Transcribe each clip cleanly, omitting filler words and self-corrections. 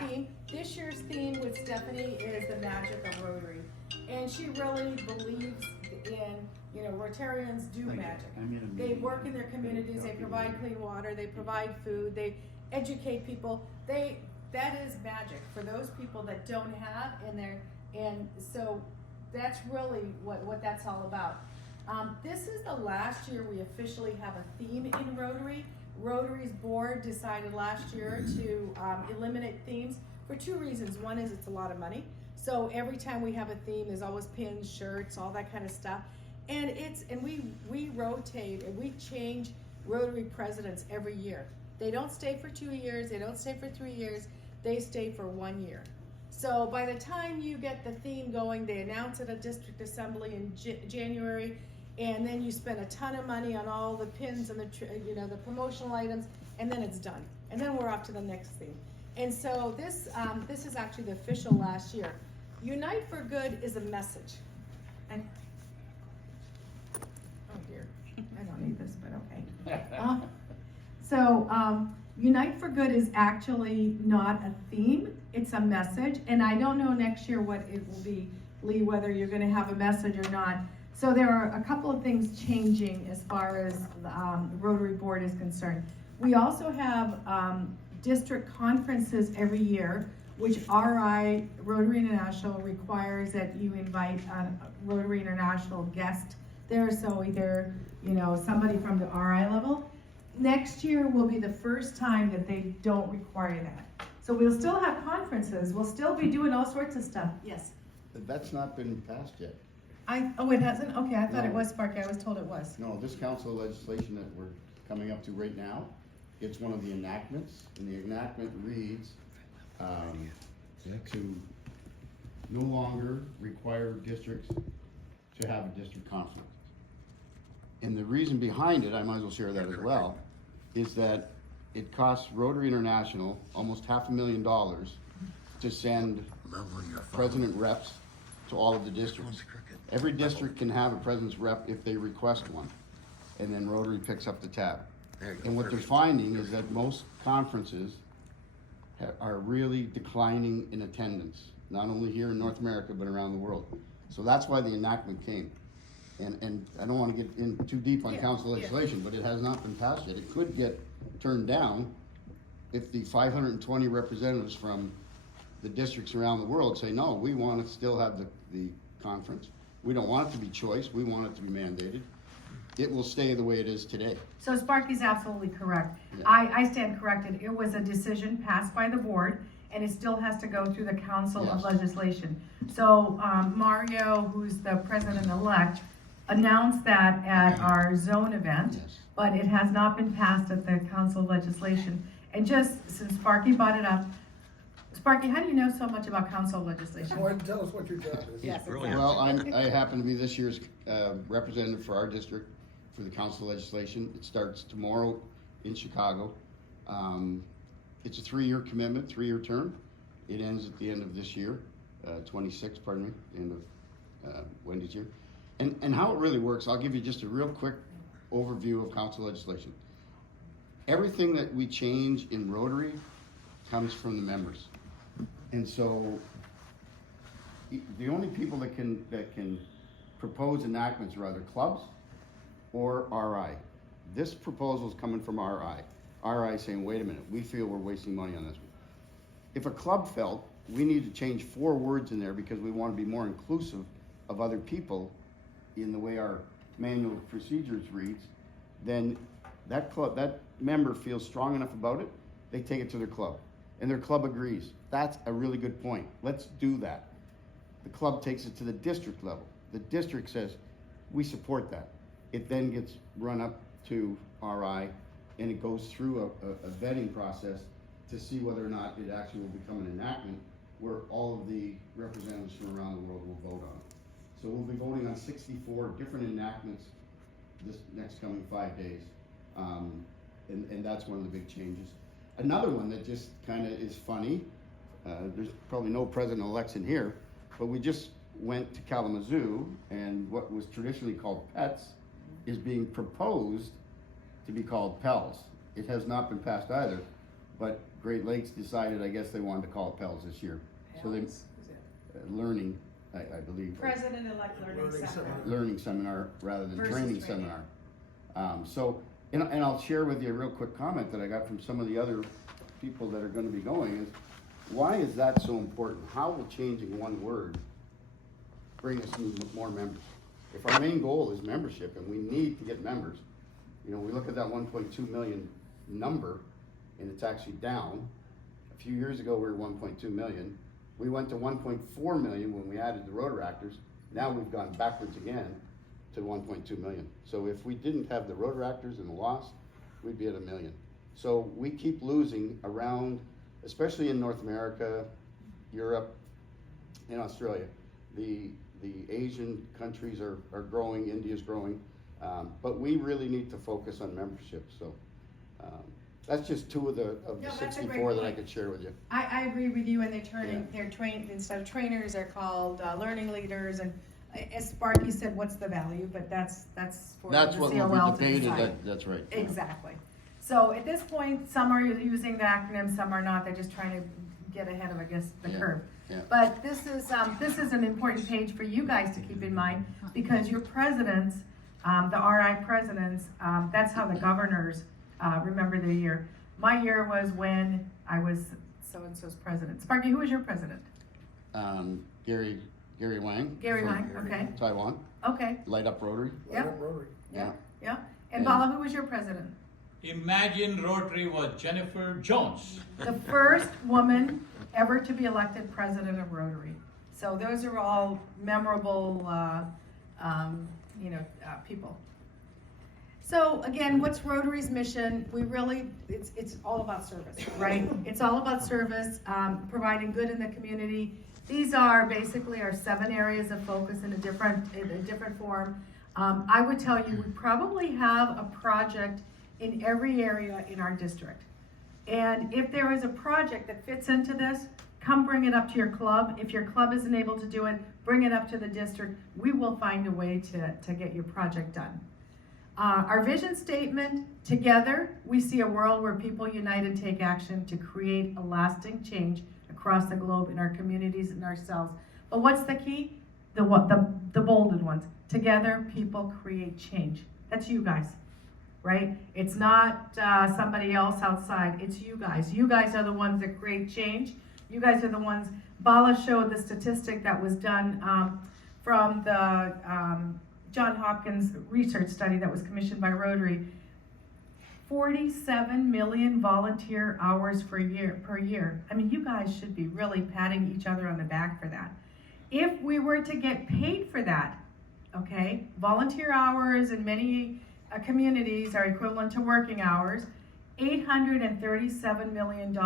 theme. This year's theme with Stephanie is the magic of Rotary. And she really believes in, Rotarians do magic. They work in their communities, they provide clean water, they provide food, they educate people. That is magic for those people that don't have, and so that's really what that's all about. This is the last year we officially have a theme in Rotary. Rotary's board decided last year to eliminate themes for two reasons. One is it's a lot of money. So every time we have a theme, there's always pins, shirts, all that kind of stuff. And we rotate and we change Rotary presidents every year. They don't stay for 2 years, they don't stay for 3 years, they stay for 1 year. So by the time you get the theme going, they announce at a district assembly in January, and then you spend a ton of money on all the pins and the promotional items, and then it's done. And then we're off to the next theme. And so this is actually the official last year. Unite for Good is a message. And oh dear, I don't need this, but okay. Unite for Good is actually not a theme, it's a message. And I don't know next year what it will be, Lee, whether you're gonna have a message or not. So there are a couple of things changing as far as the Rotary Board is concerned. We also have district conferences every year, which Rotary International requires that you invite a Rotary International guest there. So either, somebody from the RI level. Next year will be the first time that they don't require that. So we'll still have conferences, we'll still be doing all sorts of stuff. Yes? That's not been passed yet. It hasn't? Okay, I thought No. it was, Sparky, I was told it was. No, this council legislation that we're coming up to right now, it's one of the enactments, and the enactment reads, to no longer require districts to have a district conference. And the reason behind it, I might as well share that as well, is that it costs Rotary International almost $500,000 to send president reps to all of the districts. Every district can have a president's rep if they request one, and then Rotary picks up the tab. And what they're finding is that most conferences are really declining in attendance, not only here in North America, but around the world. So that's why the enactment came. And I don't want to get in too deep on council legislation, but it has not been passed yet. It could get turned down if the 520 representatives from the districts around the world say, no, we want to still have the conference. We don't want it to be choice, we want it to be mandated. It will stay the way it is today. So Sparky's absolutely correct. Yeah. I stand corrected. It was a decision passed by the board, and it still has to go through the Council of Yes. Legislation. So Mario, who's the president-elect, announced that at our zone event, Yes. but it has not been passed at the Council of Legislation. And just since Sparky brought it up, Sparky, how do you know so much about council legislation? Go ahead and tell us what your job is. Yes, Well, I happen to be this year's representative for our district for the council legislation. It starts tomorrow in Chicago. It's a 3-year commitment, 3-year term. It ends at the end of this year, 26, pardon me, the end of Wendy's year. And how it really works, I'll give you just a real quick overview of council legislation. Everything that we change in Rotary comes from the members. And so the only people that can propose enactments are either clubs or RI. This proposal is coming from RI. RI saying, wait a minute, we feel we're wasting money on this one. If a club felt we need to change 4 words in there because we want to be more inclusive of other people in the way our manual of procedures reads, then that member feels strong enough about it, they take it to their club. And their club agrees. That's a really good point. Let's do that. The club takes it to the district level. The district says, we support that. It then gets run up to RI, and it goes through a vetting process to see whether or not it actually will become an enactment where all of the representatives from around the world will vote on it. So we'll be voting on 64 different enactments this next coming 5 days. And that's one of the big changes. Another one that just kind of is funny, there's probably no president-elects in here, but we just went to Kalamazoo, and what was traditionally called PETS is being proposed to be called PELS. It has not been passed either, but Great Lakes decided, I guess they wanted to call it PELS this year. So they, Is it learning, I believe. President-elect Learning Center. Learning seminar rather than Versus training training. seminar. And I'll share with you a real quick comment that I got from some of the other people that are gonna be going is, why is that so important? How will changing one word bring us more members? If our main goal is membership and we need to get members, you know, we look at that 1.2 million number and it's actually down. A few years ago, we were 1.2 million. We went to 1.4 million when we added the Rotaractors. Now we've gone backwards again to 1.2 million. So if we didn't have the Rotaractors and the loss, we'd be at 1 million. So we keep losing around, especially in North America, Europe, and Australia. The Asian countries are growing, India's growing, but we really need to focus on membership. So that's just two of the No, that's a great 64 that I point. could share with you. I agree with you, and they're trained, instead of trainers, they're called learning leaders, and as Sparky said, what's the value, but that's for That's the what COL will to be debated, decide. that's right. Exactly. So at this point, some are using the acronym, some are not, they're just trying to get ahead of, I guess, the Yeah, curve. yeah. But this is an important page for you guys to keep in mind, because your presidents, the RI presidents, that's how the governors remember their year. My year was when I was so-and-so's president. Sparky, who was your president? Gary Wang. Gary from Wang, okay. Taiwan, Okay, Light Up Rotary. yep, Rotary. yeah. And And- Bala, who was your president? Imagine Rotary was Jennifer Jones. The first woman ever to be elected president of Rotary. So those are all memorable, people. So again, what's Rotary's mission? It's all about service, right? It's all about service, providing good in the community. These are basically our 7 areas of focus in a different form. I would tell you, we probably have a project in every area in our district. And if there is a project that fits into this, come bring it up to your club. If your club isn't able to do it, bring it up to the district. We will find a way to get your project done. Our vision statement, together, we see a world where people unite and take action to create a lasting change across the globe in our communities and ourselves. But what's the key? The bolded ones. Together, people create change. That's you guys, right? It's not somebody else outside. It's you guys. You guys are the ones that create change. You guys are the ones. Bala showed the statistic that was done from the John Hopkins research study that was commissioned by Rotary. 47 million volunteer hours per year. I mean, you guys should be really patting each other on the back for that. If we were to get paid for that, okay, volunteer hours in many communities are equivalent to working hours. $837 million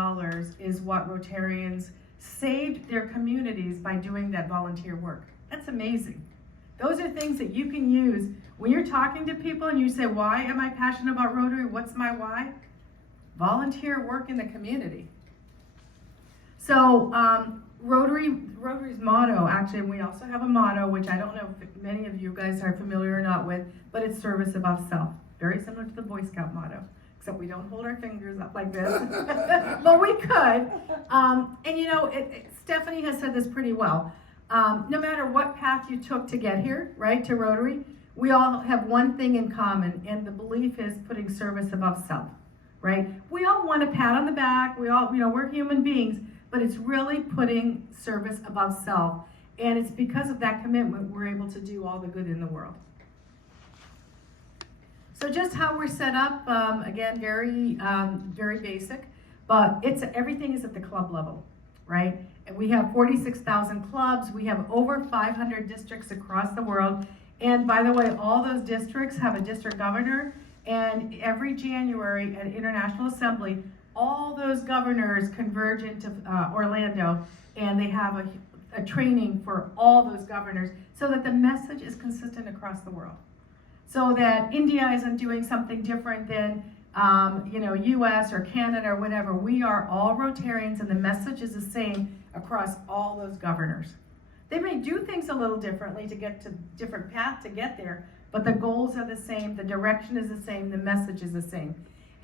is what Rotarians saved their communities by doing that volunteer work. That's amazing. Those are things that you can use when you're talking to people and you say, why am I passionate about Rotary? What's my why? Volunteer work in the community. So Rotary's motto, actually, we also have a motto, which I don't know if many of you guys are familiar or not with, but it's service above self. Very similar to the Boy Scout motto, except we don't hold our fingers up like this, but we could. And you know, Stephanie has said this pretty well. No matter what path you took to get here, right, to Rotary, we all have one thing in common, and the belief is putting service above self, right? We all want a pat on the back. We all, we're human beings, but it's really putting service above self. And it's because of that commitment we're able to do all the good in the world. So just how we're set up, again, very basic, but everything is at the club level, right? And we have 46,000 clubs. We have over 500 districts across the world. And by the way, all those districts have a district governor. And every January at International Assembly, all those governors converge into Orlando, and they have a training for all those governors so that the message is consistent across the world. So that India isn't doing something different than US or Canada or whatever. We are all Rotarians, and the message is the same across all those governors. They may do things a little differently to get to different path to get there, but the goals are the same, the direction is the same, the message is the same.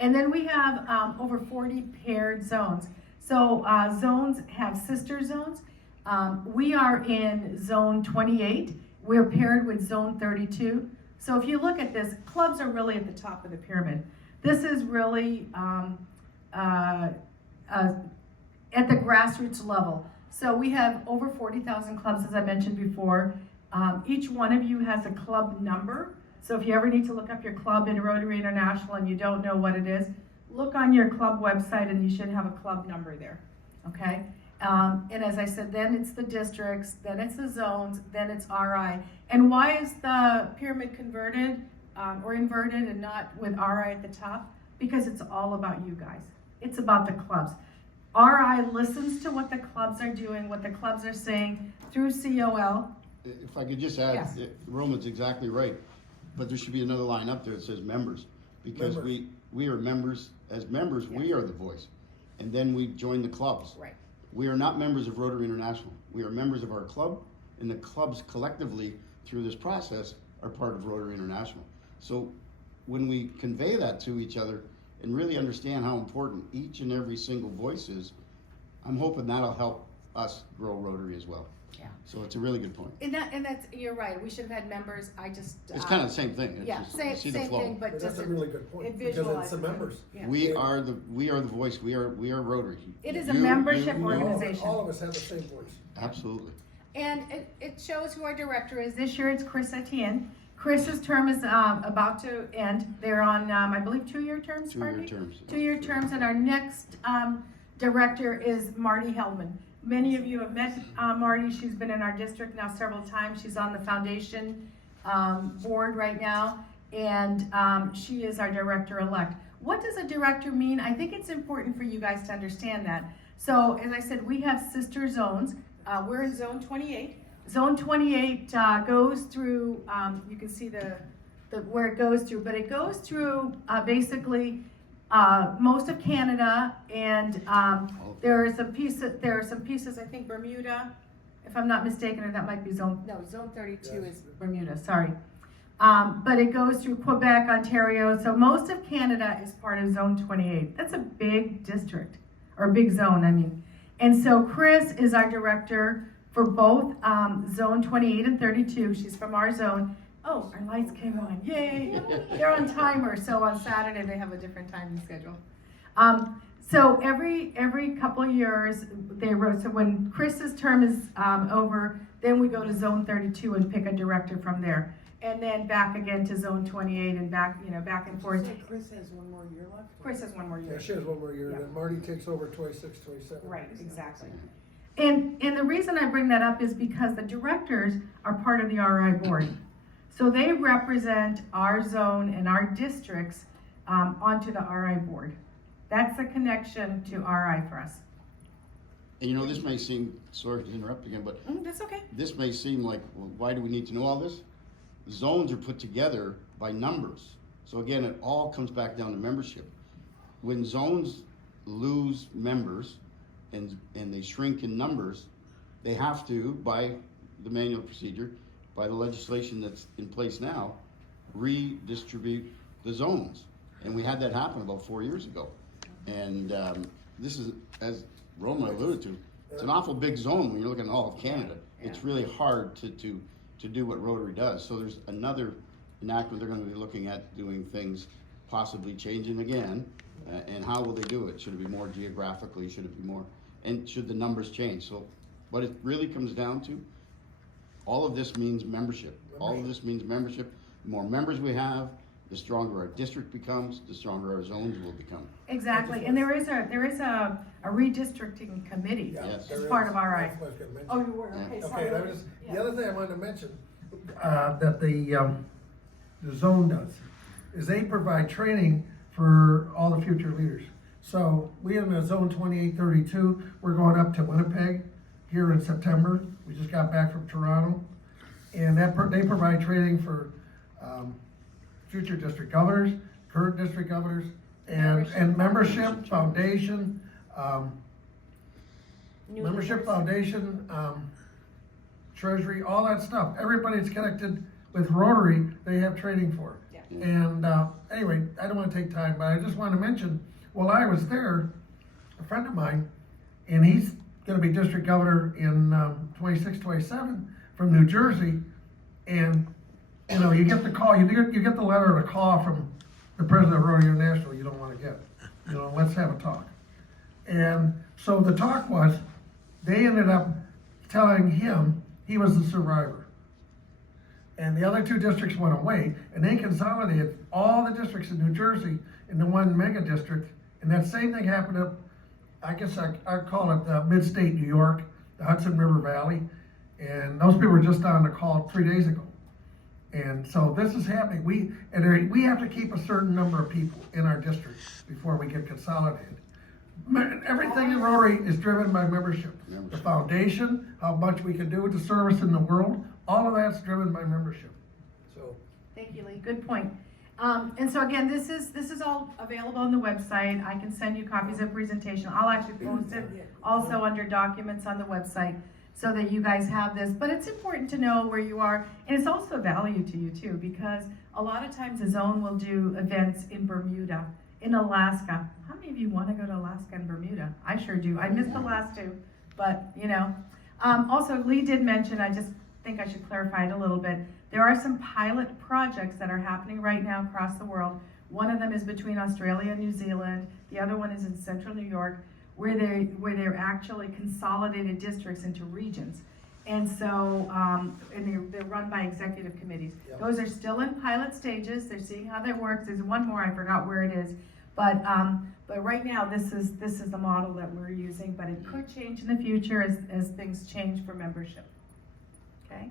And then we have over 40 paired zones. So zones have sister zones. We are in zone 28. We're paired with zone 32. So if you look at this, clubs are really at the top of the pyramid. This is really at the grassroots level. So we have over 40,000 clubs, as I mentioned before. Each one of you has a club number. So if you ever need to look up your club in Rotary International and you don't know what it is, look on your club website and you should have a club number there, okay? And as I said, then it's the districts, then it's the zones, then it's RI. And why is the pyramid converted or inverted and not with RI at the top? Because it's all about you guys. It's about the clubs. RI listens to what the clubs are doing, what the clubs are saying through COL. If I could just add, Yes. Roman's exactly right, but there should be another line up there that says members, because we are members. As members, we are the voice, and then we join the clubs. Right. We are not members of Rotary International. We are members of our club, and the clubs collectively, through this process, are part of Rotary International. So when we convey that to each other and really understand how important each and every single voice is, I'm hoping that'll help us grow Rotary as well. Yeah. So it's a really good point. And that's, you're right, we should have had members, I just. It's kind of the same thing. It's Yeah, just, same you see the thing, flow. but But just. that's a really good point, it because it's the visualizes it. members. Yeah. We are the voice. We are Rotary. It is a You- membership you- organization. All of us have the same voice. Absolutely. And it shows who our director is. This year it's Chris Etienne. Chris's term is about to end. They're on, I believe, 2-year terms, 2-year Marty? terms. 2-year terms, and our next director is Marty Heldman. Many of you have met Marty. She's been in our district now several times. She's on the foundation board right now, and she is our director-elect. What does a director mean? I think it's important for you guys to understand that. So, as I said, we have sister zones. We're in zone 28. Zone 28 goes through, you can see the where it goes through, but it goes through basically most of Canada, and there are some pieces, I think Bermuda, if I'm not mistaken, or that might be zone 32 Yes. is Bermuda, sorry. But it goes through Quebec, Ontario, so most of Canada is part of zone 28. That's a big district, or big zone, I mean. And so Chris is our director for both zone 28 and 32. She's from our zone. Oh, our lights came on, yay! They're on timer, so on Saturday they have a different timing schedule. So every couple of years, so when Chris's term is over, then we go to zone 32 and pick a director from there. And then back again to zone 28 and back and forth. So Chris has one more year left? Chris has one more year. Yeah, she has one more year, Yeah. then Marty takes over 26, 27. Right, exactly. And the reason I bring that up is because the directors are part of the RI board. So they represent our zone and our districts onto the RI board. That's the connection to RI for us. And you know, this may seem, sorry to interrupt again, but That's okay. this may seem like, well, why do we need to know all this? Zones are put together by numbers. So again, it all comes back down to membership. When zones lose members and they shrink in numbers, they have to, by the manual procedure, by the legislation that's in place now, redistribute the zones. And we had that happen about 4 years ago. And this is, as Roma alluded to, it's an awful big zone when you're looking at all of Canada. It's really hard to do what Rotary does. So there's another enactment they're going to be looking at, doing things, possibly changing again. And how will they do it? Should it be more geographically? Should it be more, and should the numbers change? So what it really comes down to, all of this means membership. All of this means membership. The more members we have, the stronger our district becomes, the stronger our zones will become. Exactly, and there is a redistricting committee Yes. as part of RI. That's what I was gonna mention. Oh, you were, okay, Yeah. sorry. Okay, that was, Yeah. the other thing I wanted to mention, that the zone does, is they provide training for all the future leaders. So we in the zone 2832, we're going up to Winnipeg here in September. We just got back from Toronto. And they provide training for, future district governors, current district governors, and membership foundation, New membership members. foundation, treasury, all that stuff. Everybody that's connected with Rotary, they have training for. Yeah. And, anyway, I don't wanna take time, but I just wanna mention, while I was there, a friend of mine, and he's gonna be district governor in, 26, 27 from New Jersey. And, you know, you get the call, you get the letter or the call from the president of Rotary International you don't wanna get. You know, let's have a talk. And so the talk was, they ended up telling him he was the survivor. And the other two districts went away, and they consolidated all the districts in New Jersey into one mega district. And that same thing happened up, I guess I'd call it mid-state New York, the Hudson River Valley. And those people were just on the call 3 days ago. And so this is happening. We have to keep a certain number of people in our district before we get consolidated. Everything in Rotary is driven by membership. The foundation, how much we can do to service in the world, all of that's driven by membership. So. Thank you, Lee, good point. And so again, this is all available on the website. I can send you copies of the presentation. I'll actually post it also under documents on the website so that you guys have this. But it's important to know where you are, and it's also a value to you too, because a lot of times the zone will do events in Bermuda, in Alaska. How many of you want to go to Alaska and Bermuda? I sure do. I missed the last two, but you know. Also, Lee did mention, I just think I should clarify it a little bit. There are some pilot projects that are happening right now across the world. One of them is between Australia and New Zealand. The other one is in central New York, where they're actually consolidated districts into regions. And so, and they're run by executive committees. Yep. Those are still in pilot stages. They're seeing how that works. There's one more, I forgot where it is. But right now, this is the model that we're using, but it could change in the future as things change for membership. Okay.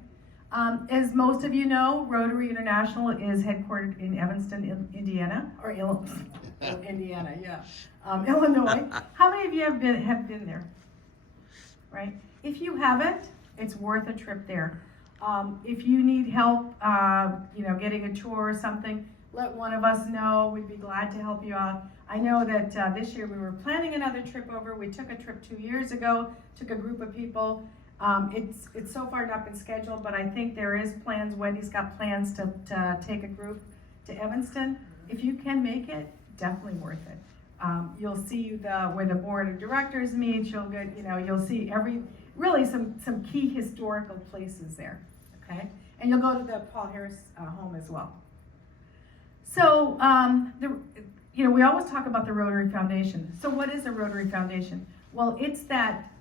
As most of you know, Rotary International is headquartered in Evanston, Indiana, or Indiana, yeah, Illinois. How many of you have been there? Right. If you haven't, it's worth a trip there. If you need help, you know, getting a tour or something, let one of us know. We'd be glad to help you out. I know that this year we were planning another trip over. We took a trip 2 years ago, took a group of people. It's so far not been scheduled, but I think there is plans. Wendy's got plans to take a group to Evanston. If you can make it, definitely worth it. You'll see where the board of directors meets. You'll get, you know, you'll see really some key historical places there. Okay, and you'll go to the Paul Harris home as well. So, you know, we always talk about the Rotary Foundation. So what is a Rotary Foundation? Well, it's that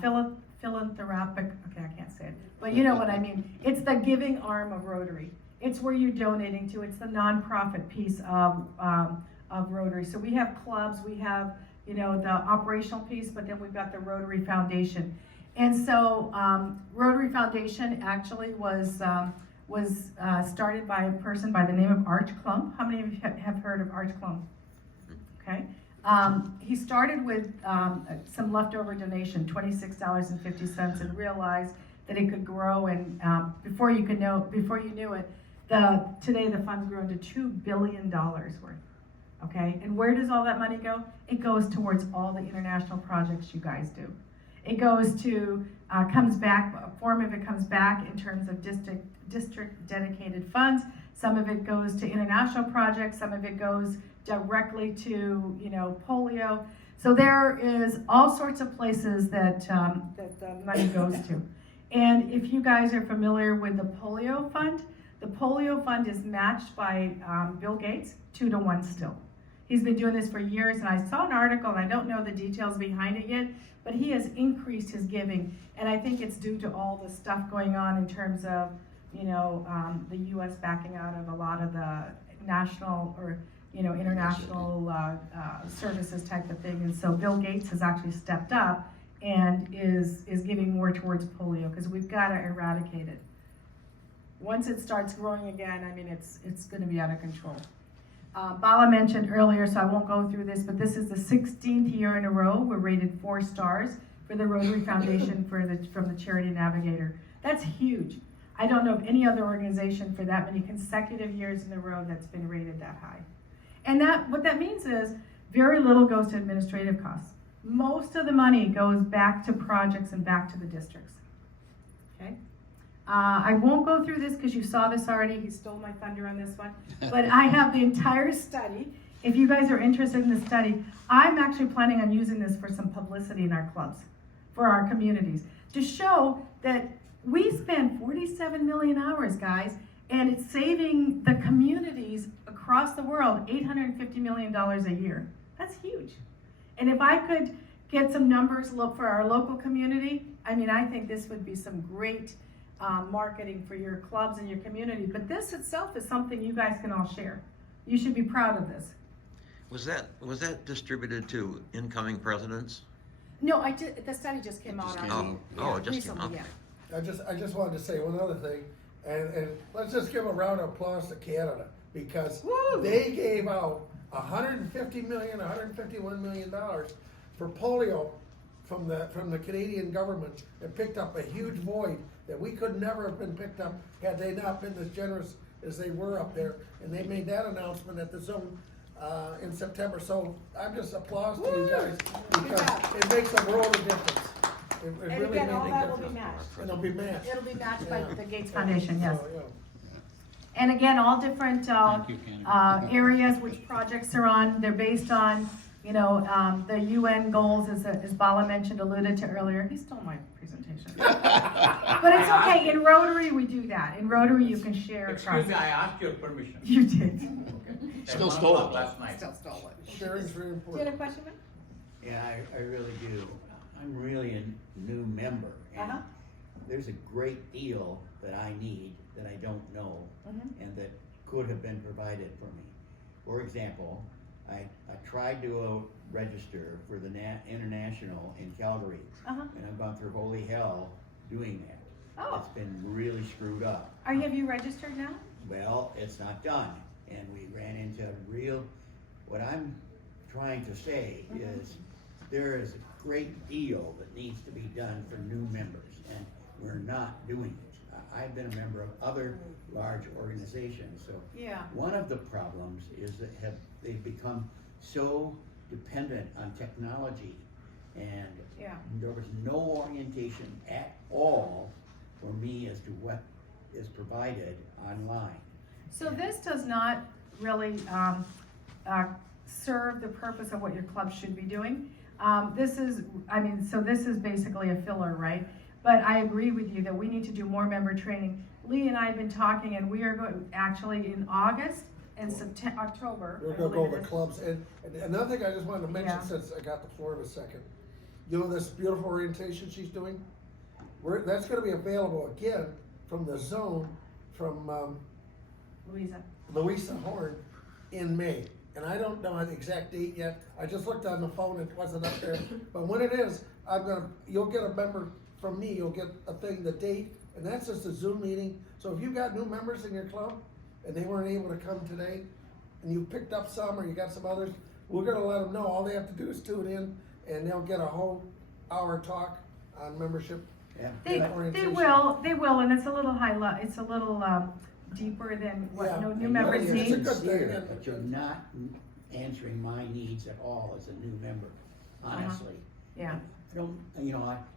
philanthropic, okay, I can't say it, but you know what I mean. It's the giving arm of Rotary. It's where you're donating to. It's the nonprofit piece of Rotary. So we have clubs, we have, you know, the operational piece, but then we've got the Rotary Foundation. And so Rotary Foundation actually was started by a person by the name of Arch Klump. How many of you have heard of Arch Klump? Okay. He started with some leftover donation, $26.50, and realized that it could grow. And before you knew it, today the fund's grown to $2 billion worth. Okay. And where does all that money go? It goes towards all the international projects you guys do. It goes to comes back. A form of it comes back in terms of district dedicated funds. Some of it goes to international projects. Some of it goes directly to, you know, polio. So there is all sorts of places that the money goes to. And if you guys are familiar with the polio fund is matched by Bill Gates 2-to-1 still. He's been doing this for years, and I saw an article, and I don't know the details behind it yet, but he has increased his giving, and I think it's due to all the stuff going on in terms of, you know, the U.S. backing out of a lot of the national or, you know, international services type of thing. And so Bill Gates has actually stepped up and is giving more towards polio, because we've got to eradicate it. Once it starts growing again, I mean, it's going to be out of control. Bala mentioned earlier, so I won't go through this, but this is the 16th year in a row we're rated 4 stars for the Rotary Foundation from the Charity Navigator. That's huge. I don't know of any other organization for that many consecutive years in a row that's been rated that high. And what that means is very little goes to administrative costs. Most of the money goes back to projects and back to the districts. Okay. I won't go through this because you saw this already. He stole my thunder on this one. But I have the entire study. If you guys are interested in the study, I'm actually planning on using this for some publicity in our clubs, for our communities, to show that we spend 47 million hours, guys, and it's saving the communities across the world $850 million a year. That's huge. And if I could get some numbers look for our local community, I mean, I think this would be some great marketing for your clubs and your community. But this itself is something you guys can all share. You should be proud of this. Was that distributed to incoming presidents? No, the study just came out came on out. It just came recently, out. yeah. I just wanted to say one other thing, and let's just give a round of applause to Canada, because Woo! they gave out $151 million for polio from the Canadian government, and picked up a huge void that we could never have been picked up had they not been as generous as they were up there. And they made that announcement at the zone in September. So I'm just applause to you guys, because it makes a world of difference. It And really again, made all a that will be difference. matched. And it'll be matched. It'll be matched by Yeah. the Gates Foundation, yes. So, yeah. And again, all different Thank you, Candy. areas which projects are on. They're based on, you know, the UN goals, as Bala mentioned, alluded to earlier. He stole my presentation. But it's okay. In Rotary, we do that. In Rotary, you can share across. Excuse me, I asked your permission. You did. Okay. Still At 1 stole o'clock it. last night. Still stole it. Sharing's very Do you important. have a question, Mike? Yeah, I really do. I'm really a new member, and Uh-huh. there's a great deal that I need that I don't know, Mhm. and that could have been provided for me. For example, I tried to register for the International in Calgary, Uh-huh. and I've gone through holy hell doing that. Oh. It's been really screwed up. Have you registered now? Well, it's not done, and we ran into what I'm trying to say is, there is a great deal that needs to be done for new members, and we're not doing it. I've been a member of other large organizations, so. Yeah. One of the problems is that they've become so dependent on technology, and Yeah. there was no orientation at all for me as to what is provided online. So this does not really serve the purpose of what your club should be doing. This is basically a filler, right? But I agree with you that we need to do more member training. Lee and I have been talking, and we are going, actually in August and October. We're I gonna go believe over it is. clubs, and another thing I just wanted to mention, Yeah. since I got the floor in a second. You know this beautiful orientation she's doing? That's gonna be available again from the zone, from, Louisa Horn in May. And I don't know the exact date yet. I just looked on the phone, it wasn't up there. But when it is, you'll get a member from me, you'll get a thing, the date, and that's just a Zoom meeting. So if you've got new members in your club and they weren't able to come today, and you picked up some or you got some others, we're gonna let them know. All they have to do is tune in, and they'll get a whole hour talk on membership. Yeah. They orientation. will, and it's a little it's a little deeper than what Yeah. new And members it's a need. good thing. Sincere, but you're not answering my needs at all as a new member, honestly. Yeah, I don't,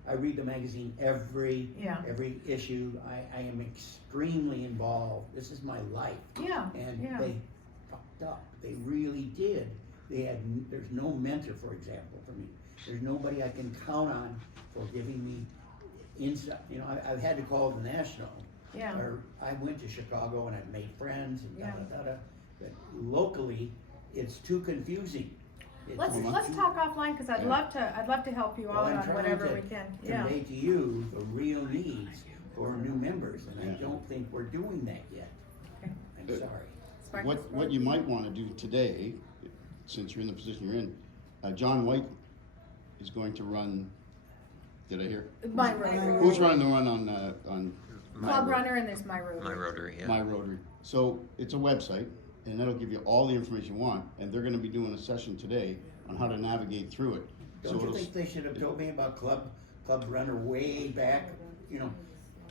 I read the magazine every Yeah. issue. I am extremely involved. This is my life. yeah, And yeah. they fucked up. They really did. There's no mentor, for example, for me. There's nobody I can count on for giving me insight. I've had to call the National. Yeah. Or I went to Chicago and I've made friends and Yeah. da-da-da-da. But locally, it's too confusing. Let's talk offline, because I'd love to help you out on whatever we can. Yeah. Convey to you the real needs for new members, and I Yeah. don't think we're doing that yet. Okay. I'm sorry. Spark. What you might wanna do today, since you're in the position you're in, John White is going to run, did I hear? My Rotary. Who's running the run on Club runner, and there's my Rotary. My Rotary, yeah. My Rotary? So it's a website, and that'll give you all the information you want, and they're gonna be doing a session today on how to navigate through it. So Don't you it'll- think they should have told me about Club Runner way back?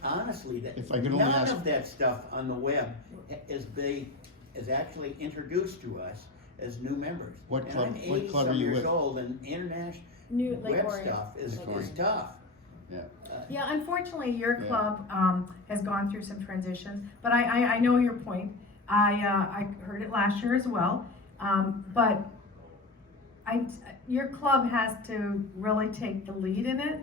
Honestly, If I could only none ask- of that stuff on the web is actually introduced to us as new members. What And club- I'm what club are 80-some you years with? old, and international New Lake web Orion. stuff is Lake Orion. tough. Yeah. Yeah, unfortunately, your Yeah. club, has gone through some transitions, but I know your point. I heard it last year as well, but your club has to really take the lead in it,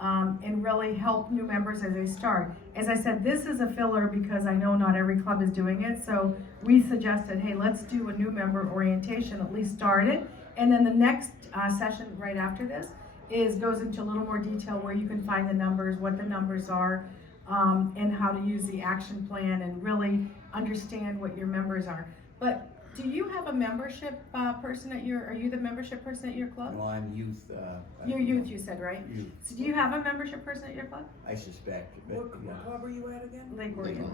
and really help new members as they start. As I said, this is a filler because I know not every club is doing it, so we suggested, hey, let's do a new member orientation, at least start it, and then the next session right after this goes into a little more detail where you can find the numbers, what the numbers are, and how to use the action plan and really understand what your members are. But do you have a membership person are you the membership person at your club? No, I'm youth. Your youth, you said, right? Youth, So do you have a membership person at your club? I suspect, but What club are you at again? Lake Orion.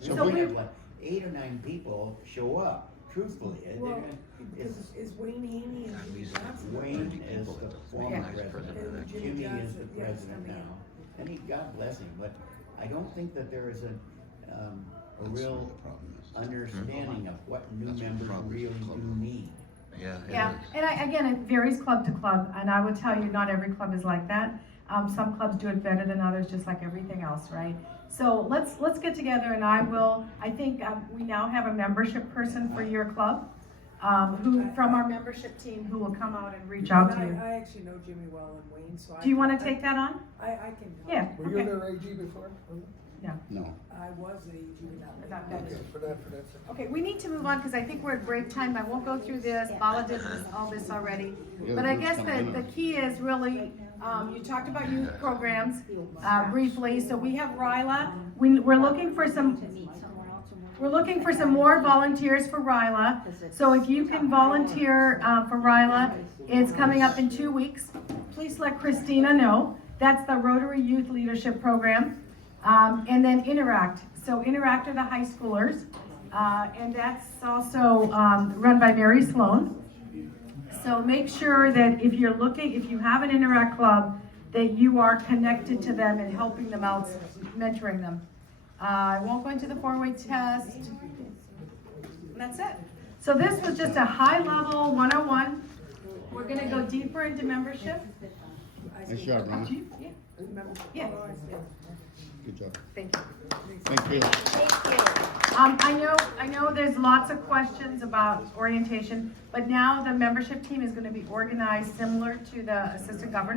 So So we we- have like 8 or 9 people show up, truthfully. Well, It's, is Wayne Haney and Jimmy Johnson? Wayne is the former Yeah. president, And Jimmy Jimmy is the Johnson, yes, president I mean- now, and God bless him, but I don't think that there is a real understanding of what new That's what the members problem is really with do club. need. Yeah, it Yeah, is. and again, it varies club to club, and I would tell you, not every club is like that. Some clubs do it better than others, just like everything else, right? So let's get together, and I think we now have a membership person for your club, from our membership team, who will come out and reach out to you. I actually know Jimmy well and Wayne, so Do you wanna take that on? I can help. Yeah, Were you okay. their AG before? No. I was at AG, but Not not that. Okay, for that. Okay, we need to move on, because I think we're at break time. I won't go through this, Bala did all this already. Yeah, But the I group's guess coming in. the key is really, you talked about youth programs, briefly, so we have Ryla. We're looking for some more volunteers for Ryla. So if you can volunteer, for Ryla, it's coming up in 2 weeks. Please let Christina know. That's the Rotary Youth Leadership Program. And then Interact. So Interact are the high schoolers, and that's also run by Mary Sloan. So make sure that if you have an Interact club, that you are connected to them and helping them out, mentoring them. I won't go into the 4-way test. And that's it. So this was just a high-level 101. We're gonna go deeper into membership. Nice job, Ron. Yeah. Yeah. Good job. Thank you. Thank you. I know there's lots of questions about orientation, but now the membership team is gonna be organized similar to the assistant governor.